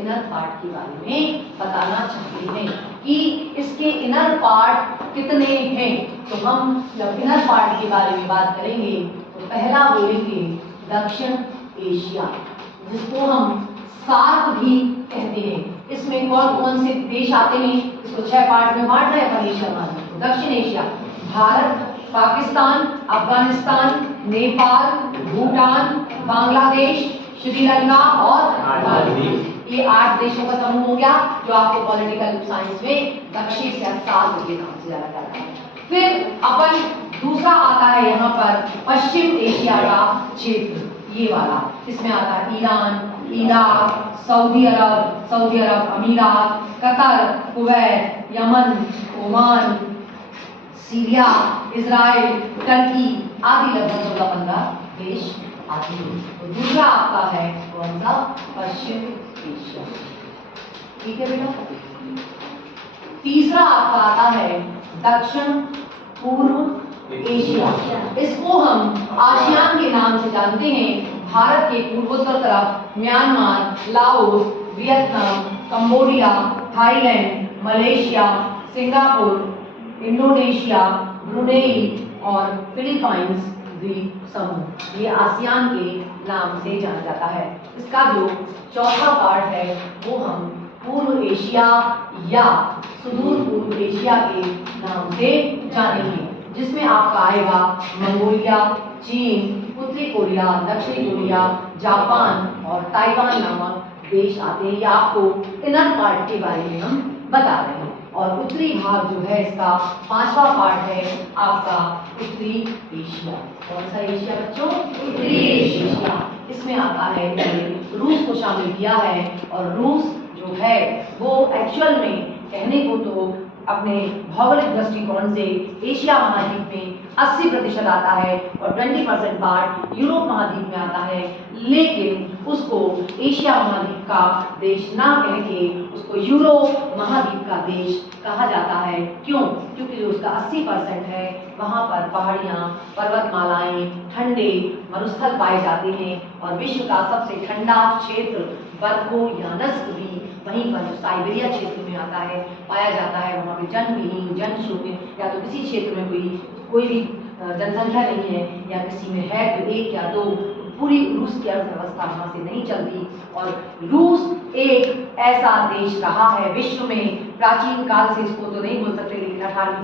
Inner part के बारे में बताना चाहते हैं कि इसके इनर पार्ट कितने हैं। तो हम जब इनर पार्ट के बारे में बात करेंगे तो पहला बोलेंगे दक्षिण एशिया, जिसको हम सार्क भी कहते हैं। इसमें कौन कौन से देश आते हैं, इसको 6 पार्ट में बांट रहे हैं एशिया महाद्वीप को। दक्षिण एशिया भारत, पाकिस्तान, अफगानिस्तान, नेपाल, भूटान, बांग्लादेश, श्रीलंका और मालदीव। ये 8 देशों का समूह हो गया जो आपको पॉलिटिकल साइंस में दक्षिण से सार्क के नाम से जाना जाता है। फिर अपन दूसरा आता है यहाँ पर पश्चिम एशिया का क्षेत्र, ये वाला। इसमें आता है ईरान, इराक, सऊदी अरब अमीरात, Qatar, Kuwait, Yemen, Oman, Syria, Israel, Turkey आदि लगभग 14-15 देश आते हैं। तो दूसरा आपका है कौन सा, पश्चिम एशिया। ठीक है बेटा। तीसरा आपका आता है दक्षिण पूर्व एशिया। इसको हम आसियान के नाम से जानते हैं। भारत के पूर्वोत्तर तरफ Myanmar, Laos, Vietnam, Cambodia, Thailand, Malaysia, Singapore, Indonesia, Brunei और फिलीपाइंस द्वीप समूह, ये आसियान के नाम से जाना जाता है। इसका जो चौथा पार्ट है वो हम पूर्व एशिया या सुदूर पूर्व एशिया के नाम से जानेंगे, जिसमें आपका आएगा मंगोलिया, चीन, उत्तरी कोरिया, दक्षिणी कोरिया, जापान और ताइवान नामक देश आते हैं। ये आपको इनर पार्ट के बारे में हम बता रहे हैं। और उत्तरी भाग जो है इसका 5वां पार्ट है आपका उत्तरी एशिया। कौन सा एशिया बच्चों, उत्तरी एशिया। इसमें आता है रूस को शामिल किया है। और रूस जो है वो एक्चुअल में कहने को तो अपने भौगोलिक दृष्टिकोण से एशिया महाद्वीप में 80% आता है और 20% पार्ट यूरोप महाद्वीप में आता है, लेकिन उसको एशिया महाद्वीप का देश ना कह के उसको यूरोप महाद्वीप का देश कहा जाता है। क्यों? क्योंकि जो उसका 80% है वहाँ पर पहाड़ियाँ, पर्वतमालाएं, ठंडे मरुस्थल पाए जाते हैं और विश्व का सबसे ठंडा क्षेत्र बर्फो या नस्क भी वहीं पर साइबेरिया क्षेत्र में आता है, पाया जाता है। वहाँ पे जनविहीन, जनशून्य या तो किसी क्षेत्र में कोई भी जनसंख्या नहीं है या किसी में है तो 1 या 2, पूरी रूस की अर्थव्यवस्था वहाँ से नहीं चलती। और रूस एक ऐसा देश रहा है विश्व में प्राचीन काल से, इसको तो नहीं बोल सकते लेकिन 18वीं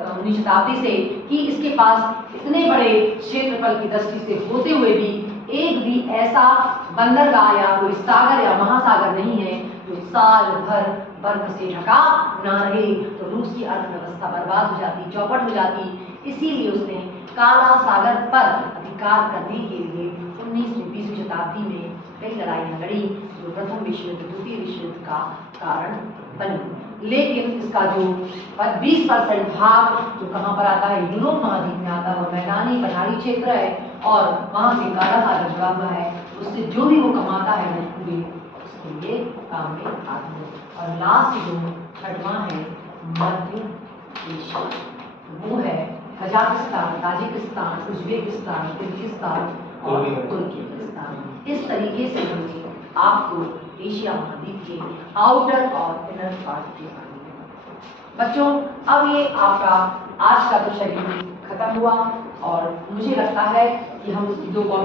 19वीं शताब्दी से, कि इसके पास इतने बड़े क्षेत्रफल की दृष्टि से होते हुए भी एक भी ऐसा बंदरगाह या कोई सागर या महासागर नहीं है जो साल भर बर्फ से ढका ना रहे। तो रूस की अर्थव्यवस्था बर्बाद हो जाती, चौपट हो जाती। इसीलिए उसने काला सागर पर अधिकार करने के लिए 19वीं 20वीं शताब्दी में कई लड़ाइयां लड़ी जो प्रथम विश्व युद्ध, द्वितीय विश्व युद्ध का कारण बनी। लेकिन इसका जो 20% भाग जो कहाँ पर आता है, यूरोप महाद्वीप में आता है, मैदानी पठारी क्षेत्र है और वहाँ से काला सागर जुड़ा हुआ है। उससे जो भी वो कमाता है वो पूरे उसके लिए काम में आते हैं। और लास्ट जो 6वां है मध्य एशिया, वो है कजाकिस्तान, ताजिकिस्तान, उज्बेकिस्तान, किर्गिस्तान और तुर्कमेनिस्तान। इस तरीके से हमने आपको एशिया महाद्वीप के आउटर और इनर पार्ट के बारे में। बच्चों अब ये आपका आज का तो शेड्यूल खत्म हुआ और मुझे लगता है कि हम उसकी 2